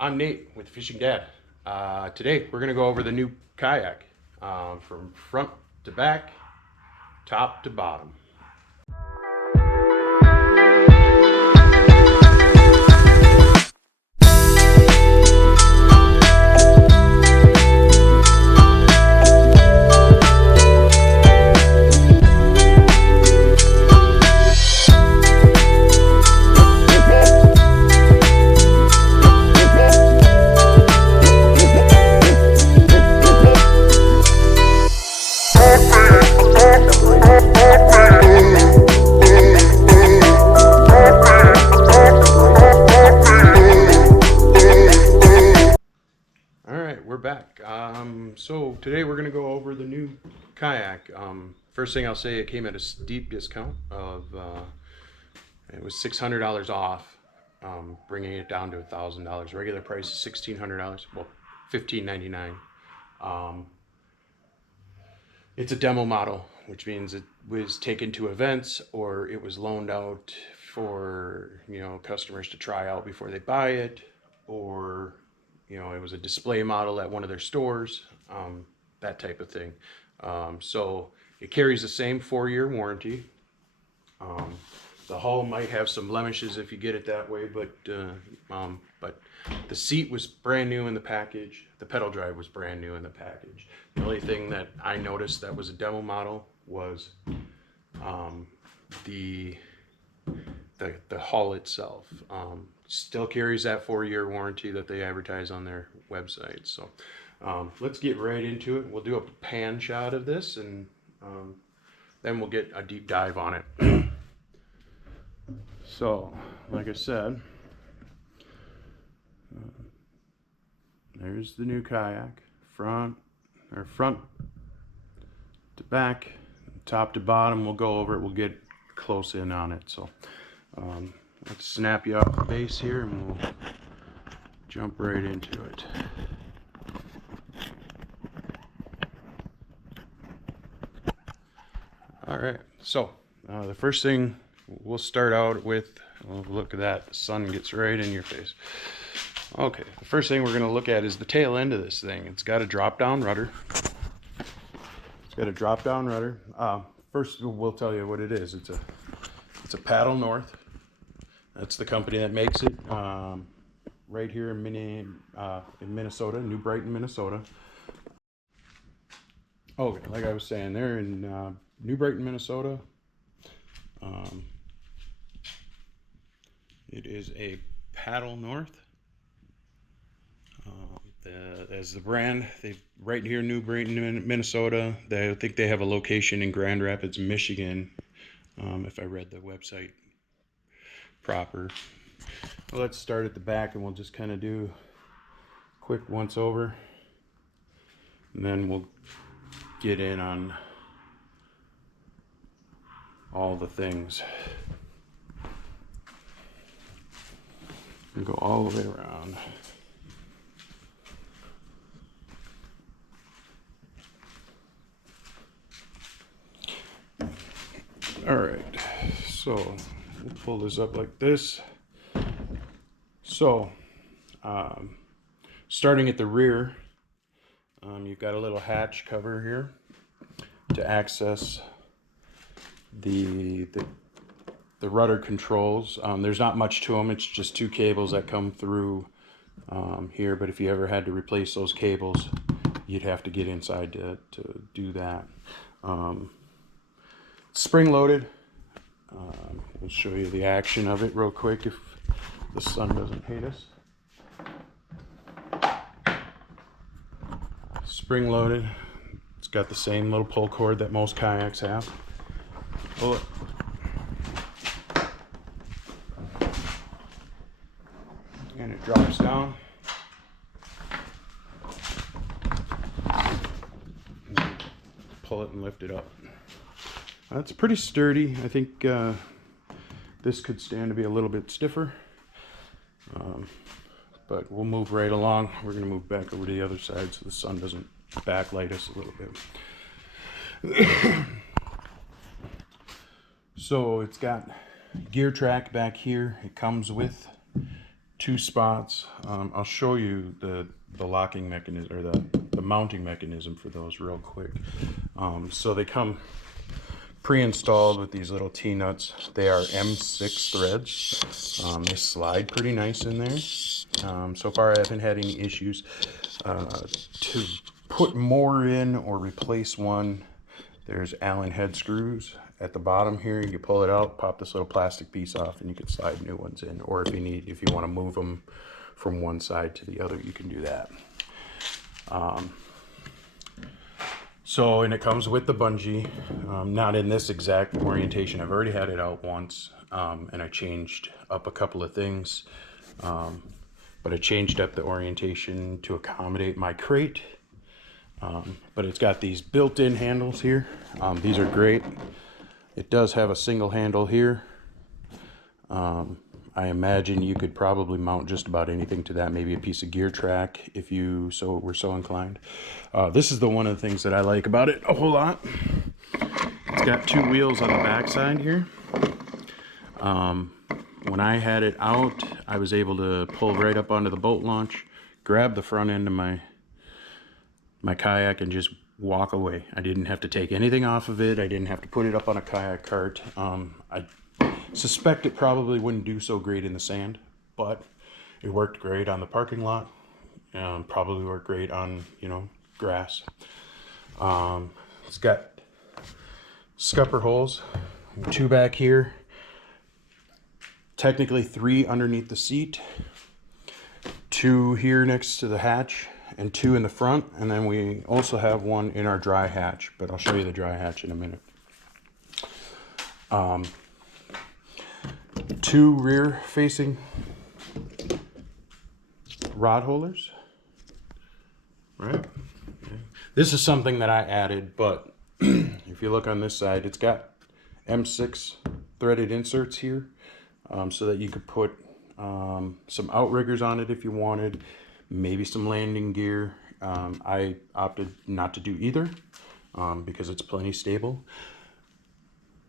I'm Nate with Fishing Dad. Today we're going to go over the new kayak from front to back, top to bottom. We're back. So today we're going to go over the new kayak. First thing I'll say, it came at a steep discount of it was $600 off, bringing it down to $1,000. Regular price is $1,600. Well, $1,599. It's a demo model, which means it was taken to events or it was loaned out for customers to try out before they buy it, or it was a display model at one of their stores, that type of thing. So it carries the same 4-year warranty. The hull might have some blemishes if you get it that way, but the seat was brand new in the package. The pedal drive was brand new in the package. The only thing that I noticed that was a demo model was the hull itself. Still carries that 4-year warranty that they advertise on their website. So let's get right into it. We'll do a pan shot of this, and then we'll get a deep dive on it. So, like I said, there's the new kayak, front to back, top to bottom. We'll go over it. We'll get close in on it. So let's snap you off the base here and we'll jump right into it. Alright, so the first thing we'll start out with, look at that, the sun gets right in your face. Okay, the first thing we're going to look at is the tail end of this thing. It's got a drop-down rudder. First, we'll tell you what it is. It's a Paddle North. That's the company that makes it, right here in Minnesota, New Brighton, Minnesota. Okay, like I was saying, they're in New Brighton, Minnesota. It is a Paddle North. As the brand, right here in New Brighton, Minnesota. I think they have a location in Grand Rapids, Michigan, if I read the website proper. Well, let's start at the back and we'll just kind of do a quick once over, and then we'll get in on all the things and go all the way around. All right, so we'll pull this up like this. So starting at the rear, you've got a little hatch cover here to access the rudder controls. There's not much to them. It's just 2 cables that come through here, but if you ever had to replace those cables, you'd have to get inside to do that. Spring loaded. We'll show you the action of it real quick if the sun doesn't hate us. Spring loaded. It's got the same little pull cord that most kayaks have. Pull it. And it drops down. Pull it and lift it up. It's pretty sturdy. I think this could stand to be a little bit stiffer, but we'll move right along. We're going to move back over to the other side so the sun doesn't backlight us a little bit. So it's got gear track back here. It comes with two spots. I'll show you the locking mechanism, or the mounting mechanism for those real quick. So they come pre-installed with these little T-nuts. They are M6 threads. They slide pretty nice in there. So far I haven't had any issues. To put more in or replace one, there's Allen head screws at the bottom here. You pull it out, pop this little plastic piece off, and you can slide new ones in. Or if you want to move them from one side to the other, you can do that. And it comes with the bungee, not in this exact orientation. I've already had it out once, and I changed up a couple of things, but I changed up the orientation to accommodate my crate. But it's got these built-in handles here. These are great. It does have a single handle here. I imagine you could probably mount just about anything to that, maybe a piece of gear track if you were so inclined. This is one of the things that I like about it a whole lot. It's got two wheels on the back side here. When I had it out, I was able to pull right up onto the boat launch, grab the front end of my kayak, and just walk away. I didn't have to take anything off of it. I didn't have to put it up on a kayak cart. I suspect it probably wouldn't do so great in the sand, but it worked great on the parking lot. Probably worked great on, grass. It's got scupper holes, two back here, technically 3 underneath the seat, 2 here next to the hatch, and 2 in the front, and then we also have one in our dry hatch, but I'll show you the dry hatch in a minute. 2 rear facing rod holders, right? This is something that I added, but if you look on this side, it's got M6 threaded inserts here, so that you could put some outriggers on it if you wanted, maybe some landing gear. I opted not to do either because it's plenty stable.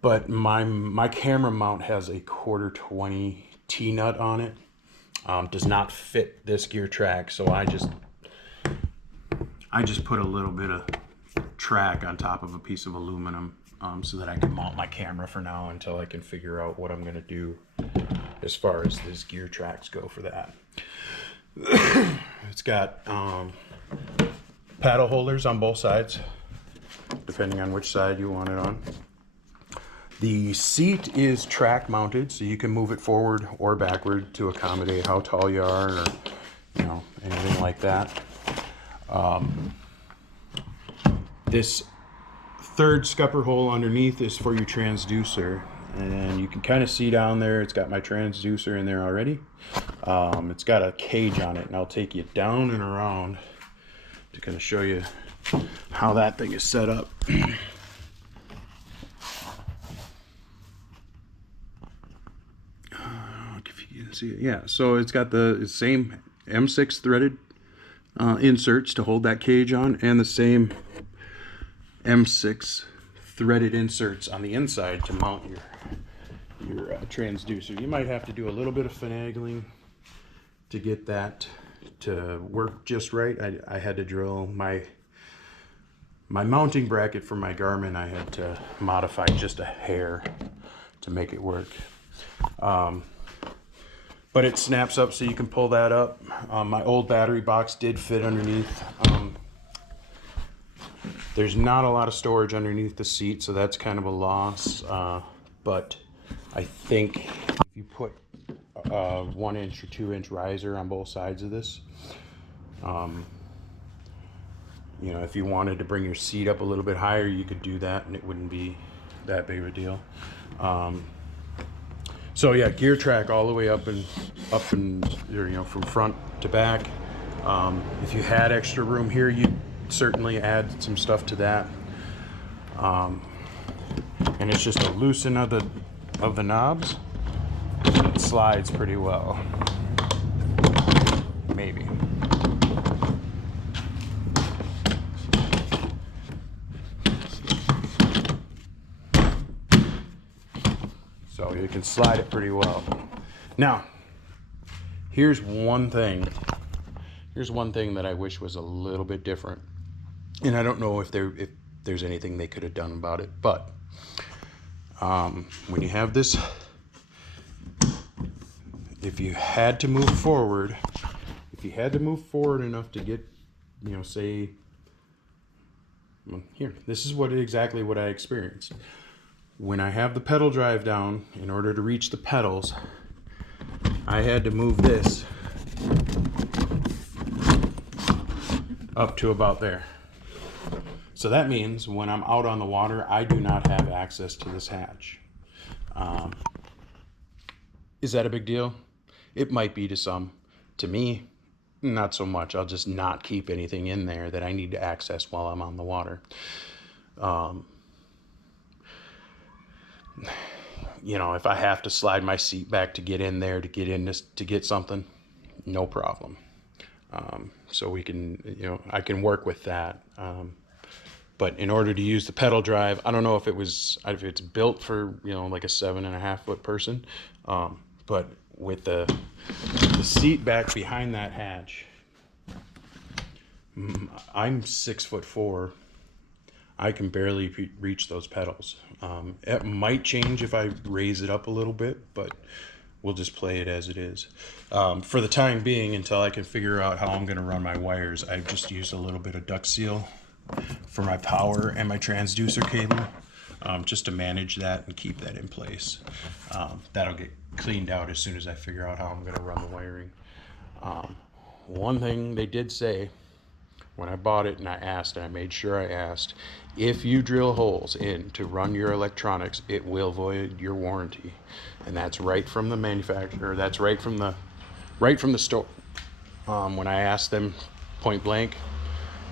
But my camera mount has a 1/4-20 T-nut on it. Does not fit this gear track, so I just put a little bit of track on top of a piece of aluminum so that I can mount my camera for now until I can figure out what I'm going to do as far as these gear tracks go for that. It's got paddle holders on both sides, depending on which side you want it on. The seat is track mounted, so you can move it forward or backward to accommodate how tall you are, or anything like that. This third scupper hole underneath is for your transducer, and you can kind of see down there, it's got my transducer in there already. It's got a cage on it, and I'll take you down and around to kind of show you how that thing is set up. If you can see it, yeah. So it's got the same M6 threaded inserts to hold that cage on, and the same M6 threaded inserts on the inside to mount your transducer. You might have to do a little bit of finagling to get that to work just right. I had to drill my mounting bracket for my Garmin. I had to modify just a hair to make it work. But it snaps up, so you can pull that up. My old battery box did fit underneath. There's not a lot of storage underneath the seat, so that's kind of a loss. But I think if you put a 1-inch or 2-inch riser on both sides of this, if you wanted to bring your seat up a little bit higher, you could do that, and it wouldn't be that big of a deal. So yeah, gear track all the way up and from front to back. If you had extra room here, you'd certainly add some stuff to that. And it's just a loosen of the knobs. It slides pretty well. Maybe. So you can slide it pretty well. Now, Here's one thing that I wish was a little bit different, and I don't know if there's anything they could have done about it. But when you have this, if you had to move forward enough to get, say, here, this is exactly what I experienced. When I have the pedal drive down, in order to reach the pedals, I had to move this up to about there. So that means when I'm out on the water, I do not have access to this hatch. Is that a big deal? It might be to some. To me, not so much. I'll just not keep anything in there that I need to access while I'm on the water. If I have to slide my seat back to get in there, to get something, no problem. So we can, I can work with that. But in order to use the pedal drive, I don't know if it's built for, like a 7.5 foot person. But with the seat back behind that hatch, I'm 6'4". I can barely reach those pedals. It might change if I raise it up a little bit, but we'll just play it as it is. For the time being, until I can figure out how I'm going to run my wires, I've just used a little bit of duct seal for my power and my transducer cable, just to manage that and keep that in place. That'll get cleaned out as soon as I figure out how I'm going to run the wiring. One thing they did say when I bought it, and I made sure I asked, if you drill holes in to run your electronics, it will void your warranty. And that's right from the manufacturer. That's right from the store. When I asked them point blank,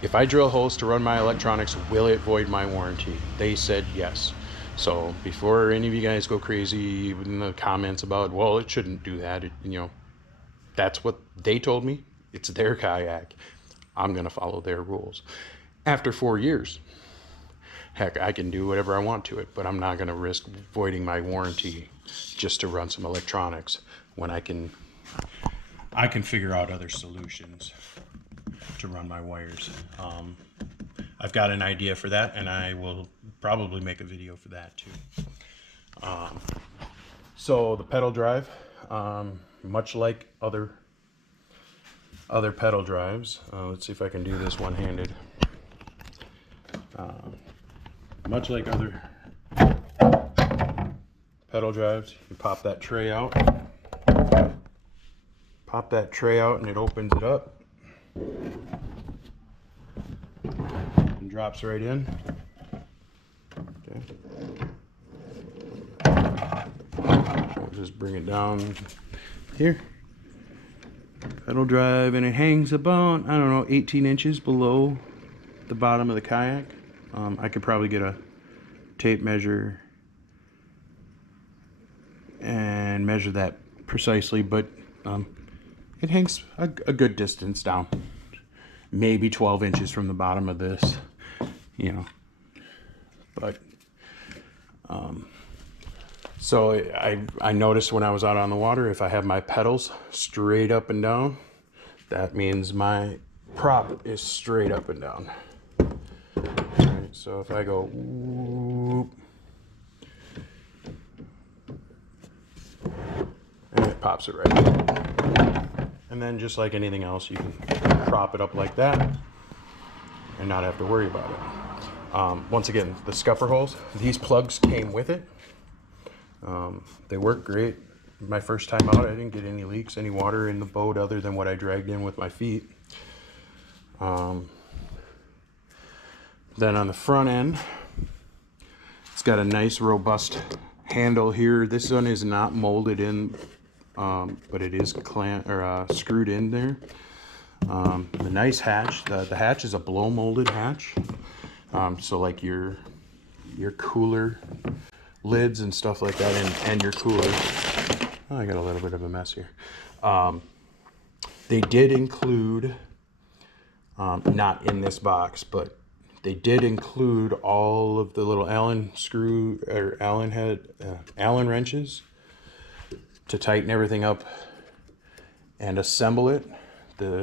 if I drill holes to run my electronics, will it void my warranty? They said yes. So before any of you guys go crazy in the comments about, well, it shouldn't do that, that's what they told me. It's their kayak. I'm going to follow their rules. After 4 years, heck, I can do whatever I want to it, but I'm not going to risk voiding my warranty just to run some electronics when I can figure out other solutions to run my wires. I've got an idea for that, and I will probably make a video for that too. So the pedal drive, much like other pedal drives, let's see if I can do this one-handed. Much like other pedal drives, you pop that tray out, and it opens it up and drops right in. Okay. We'll just bring it down here. Pedal drive, and it hangs about, 18 inches below the bottom of the kayak. I could probably get a tape measure and measure that precisely, but it hangs a good distance down, maybe 12 inches from the bottom of this, but so I noticed when I was out on the water, if I have my pedals straight up and down, that means my prop is straight up and down. Alright, so if I go whoop, and it pops it right in. And then just like anything else, you can prop it up like that and not have to worry about it. Once again, the scupper holes, these plugs came with it. They work great. My first time out, I didn't get any leaks, any water in the boat other than what I dragged in with my feet. Then on the front end, it's got a nice robust handle here. This one is not molded in, but it is screwed in there. The nice hatch, the hatch is a blow molded hatch. So like your cooler lids and stuff like that, and your cooler. Oh, I got a little bit of a mess here. They did include, not in this box, but they did include all of the little Allen wrenches to tighten everything up and assemble it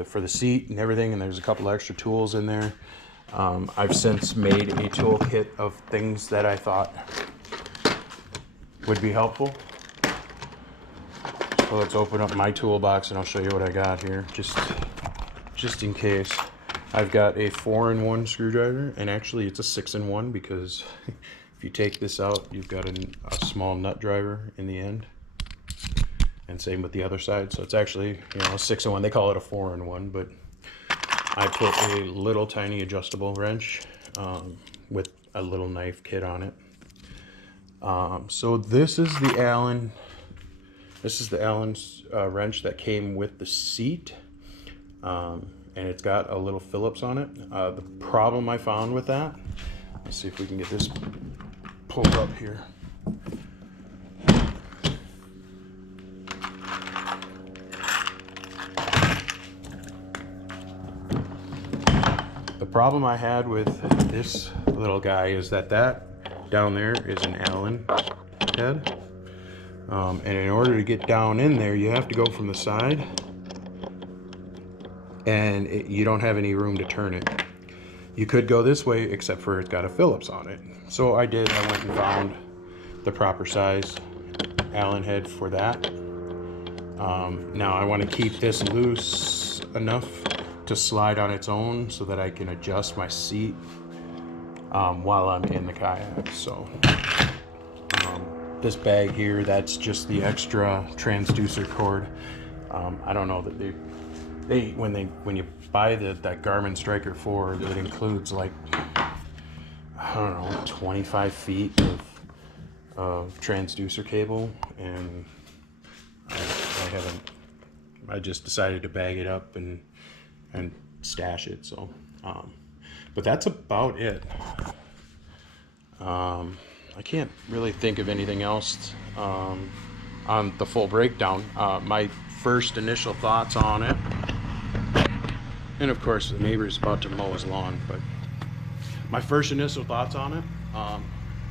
for the seat and everything, and there's a couple extra tools in there. I've since made a toolkit of things that I thought would be helpful. So let's open up my toolbox and I'll show you what I got here, just in case. I've got a 4-in-1 screwdriver, and actually it's a 6-in-1 because if you take this out, you've got a small nut driver in the end, and same with the other side. So it's actually, you know, a 6-in-1. They call it a 4-in-1, but I put a little tiny adjustable wrench with a little knife kit on it. So this is the Allen wrench that came with the seat, and it's got a little Phillips on it. The problem I found with that, let's see if we can get this pulled up here. The problem I had with this little guy is that down there is an Allen head. And in order to get down in there, you have to go from the side, and you don't have any room to turn it. You could go this way, except for it's got a Phillips on it. So I went and found the proper size Allen head for that. Now I want to keep this loose enough to slide on its own so that I can adjust my seat while I'm in the kayak. So this bag here, that's just the extra transducer cord. I don't know that when you buy that Garmin Striker 4, it includes like, I don't know, 25 feet of transducer cable, and I just decided to bag it up and stash it. So but that's about it. I can't really think of anything else on the full breakdown. My first initial thoughts on it, and of course the neighbor's about to mow his lawn, but my first initial thoughts on it,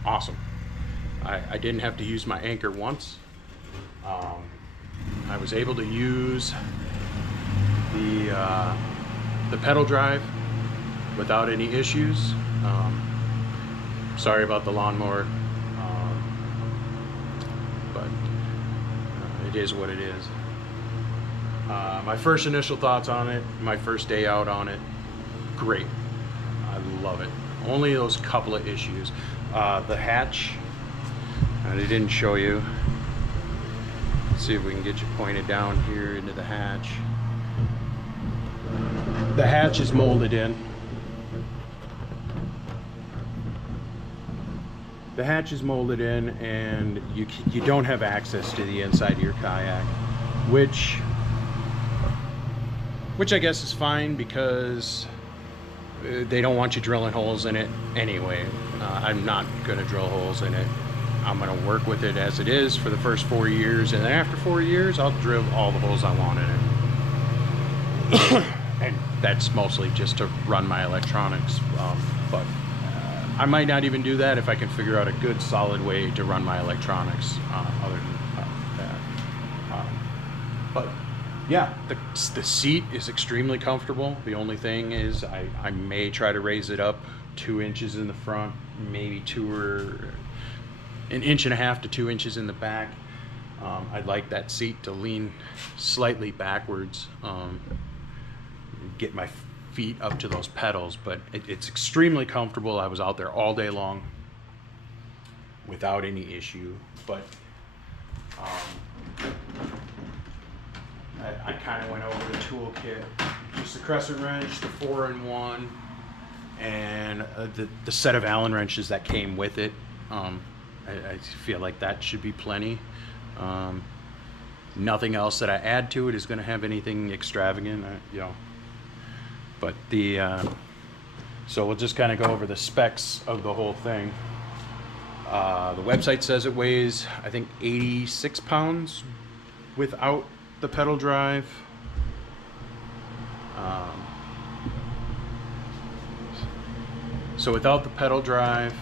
awesome. I didn't have to use my anchor once. I was able to use the pedal drive without any issues. Sorry about the lawnmower, but it is what it is. My first initial thoughts on it, my first day out on it, great. I love it. Only those couple of issues. The hatch, I didn't show you. Let's see if we can get you pointed down here into the hatch. The hatch is molded in. The hatch is molded in, and you don't have access to the inside of your kayak, which I guess is fine because they don't want you drilling holes in it anyway. I'm not going to drill holes in it. I'm going to work with it as it is for the first 4 years, and then after 4 years, I'll drill all the holes I want in it. And that's mostly just to run my electronics, but I might not even do that if I can figure out a good solid way to run my electronics other than that. But yeah, the seat is extremely comfortable. The only thing is I may try to raise it up 2 inches in the front, maybe 1.5 inches to 2 inches in the back. I'd like that seat to lean slightly backwards, get my feet up to those pedals, but it's extremely comfortable. I was out there all day long without any issue, but I kind of went over the toolkit, just the crescent wrench, the 4-in-1, and the set of Allen wrenches that came with it. I feel like that should be plenty. Nothing else that I add to it is going to have anything extravagant, you know. But so we'll just kind of go over the specs of the whole thing. The website says it weighs, I think, 86 pounds without the pedal drive. So without the pedal drive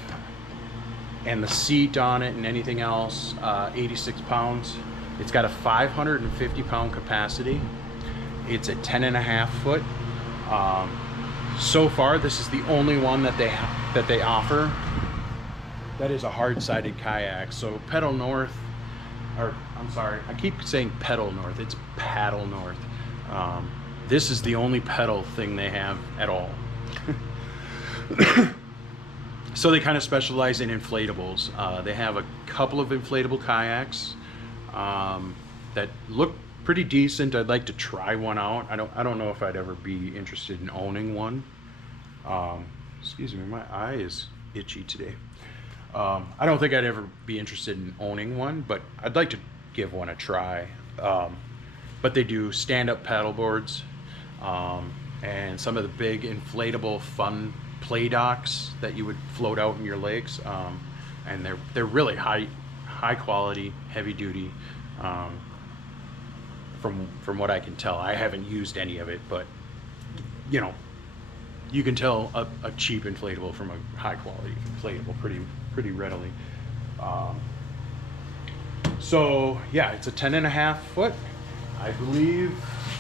and the seat on it and anything else, 86 pounds. It's got a 550 pound capacity. It's a 10.5 foot. So far, this is the only one that they offer. That is a hard-sided kayak. So Pedal North, or I'm sorry, I keep saying Pedal North. It's Paddle North. This is the only pedal thing they have at all. So they kind of specialize in inflatables. They have a couple of inflatable kayaks that look pretty decent. I'd like to try one out. I don't know if I'd ever be interested in owning one. Excuse me, my eye is itchy today. I don't think I'd ever be interested in owning one, but I'd like to give one a try. But they do stand-up paddle boards, and some of the big inflatable fun play docks that you would float out in your lakes, and they're really high quality, heavy duty. From what I can tell, I haven't used any of it, but you know, you can tell a cheap inflatable from a high quality inflatable pretty readily. So yeah, it's a 10.5 foot. I believe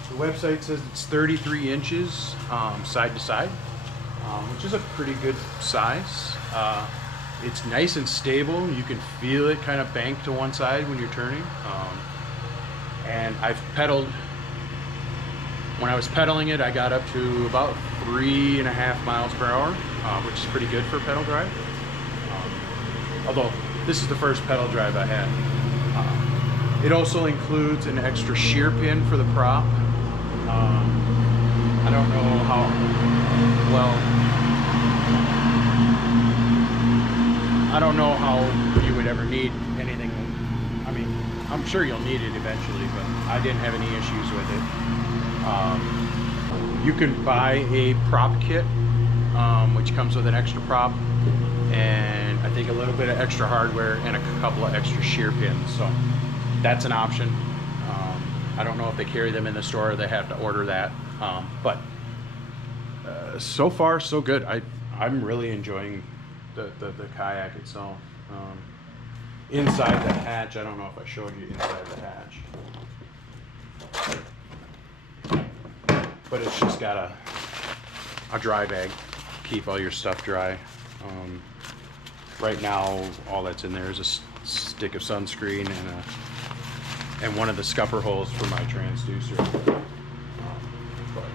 the website says it's 33 inches side to side, which is a pretty good size. It's nice and stable. You can feel it kind of bank to one side when you're turning. And I've pedaled, when I was pedaling it, I got up to about 3.5 miles per hour, which is pretty good for a pedal drive. Although this is the first pedal drive I had. It also includes an extra shear pin for the prop. I don't know how well, I don't know how you would ever need anything. I mean, I'm sure you'll need it eventually, but I didn't have any issues with it. You can buy a prop kit, which comes with an extra prop, and I think a little bit of extra hardware and a couple of extra shear pins. So that's an option. I don't know if they carry them in the store or they have to order that. But so far so good. I'm really enjoying the kayak itself. Inside the hatch, I don't know if I showed you inside the hatch, but it's just got a dry bag to keep all your stuff dry. Right now, all that's in there is a stick of sunscreen and one of the scupper holes for my transducer. But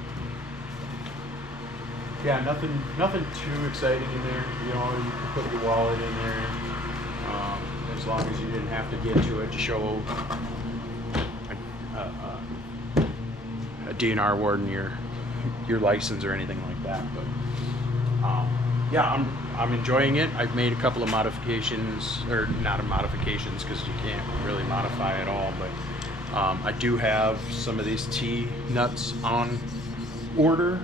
yeah, nothing too exciting in there. You know, you can put your wallet in there, as long as you didn't have to get to it to show a DNR warden your license or anything like that. But yeah, I'm enjoying it. I've made a couple of modifications, or not modifications because you can't really modify at all, but I do have some of these T-nuts on order.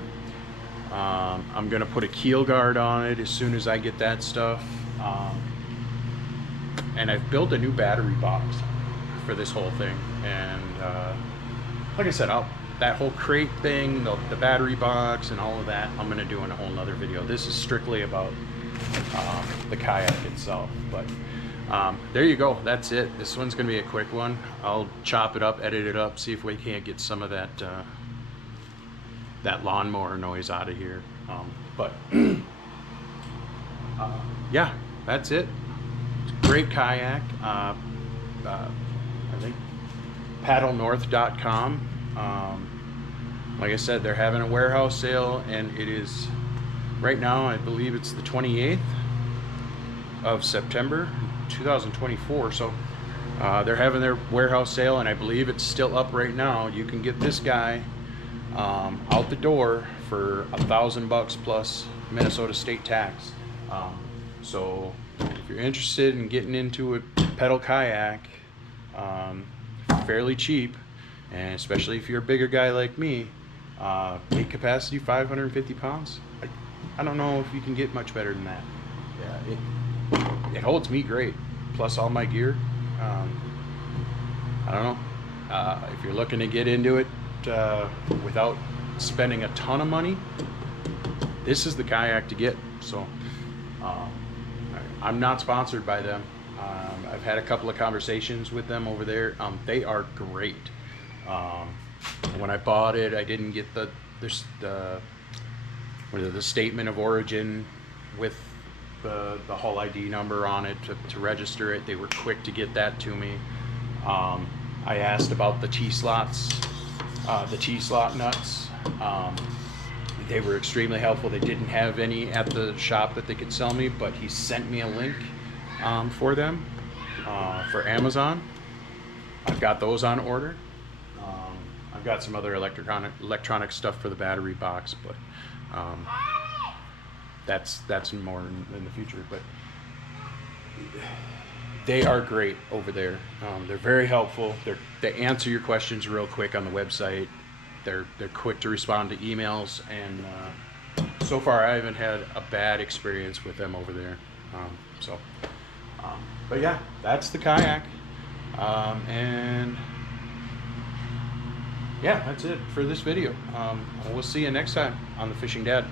I'm gonna put a keel guard on it as soon as I get that stuff. And I've built a new battery box for this whole thing. And like I said, that whole crate thing, the battery box and all of that, I'm gonna do in a whole nother video. This is strictly about the kayak itself. But there you go, that's it. This one's gonna be a quick one. I'll chop it up, edit it up, see if we can't get some of that that lawnmower noise out of here. But yeah, that's it. It's a great kayak. I think paddlenorth.com. Like I said, they're having a warehouse sale, and it is right now, I believe it's the 28th of September 2024. So they're having their warehouse sale, and I believe it's still up right now. You can get this guy out the door for $1,000 plus Minnesota state tax. So if you're interested in getting into a pedal kayak, fairly cheap, and especially if you're a bigger guy like me, gate capacity 550 pounds. I don't know if you can get much better than that. Yeah, it holds me great, plus all my gear. I don't know. If you're looking to get into it without spending a ton of money, this is the kayak to get. So I'm not sponsored by them. I've had a couple of conversations with them over there. They are great. When I bought it, I didn't get the statement of origin with the hull ID number on it to register it. They were quick to get that to me. I asked about the T-slots, the T-slot nuts. They were extremely helpful. They didn't have any at the shop that they could sell me, but he sent me a link for them for Amazon. I've got those on order. I've got some other electronic stuff for the battery box, but that's more in the future. But they are great over there. They're very helpful. They answer your questions real quick on the website. They're quick to respond to emails, and so far I haven't had a bad experience with them over there. But yeah, that's the kayak, and yeah, that's it for this video. We'll see you next time on the Fishing Dad.